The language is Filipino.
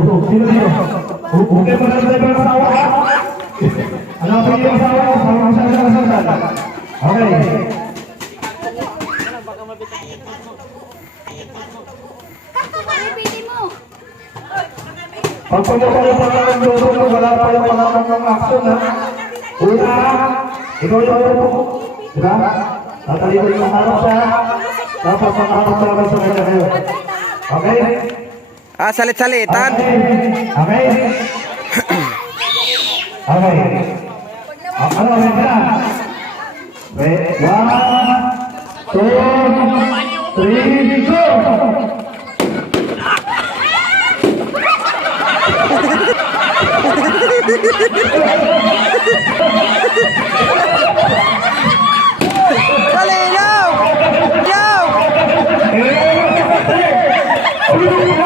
Sino dito? Okay mo na yung asawa ha? Hanapin yung asawa ko. Sama ko siya sa kasal. Okay. Pag pumapalo pa ka ng lolo mo, wala pa yung pangalang ng action ha. Una, ikaw yung lolo mo. Diba? Tatalikod yung harap siya. Tapos makaharap talaga sa kanya kayo. Okay? Ah, salit-salitan. Okay? Okay. Ano, wait ka na. Wait, 1, 2, 3, go! Kalinaw! Kalinaw! Go!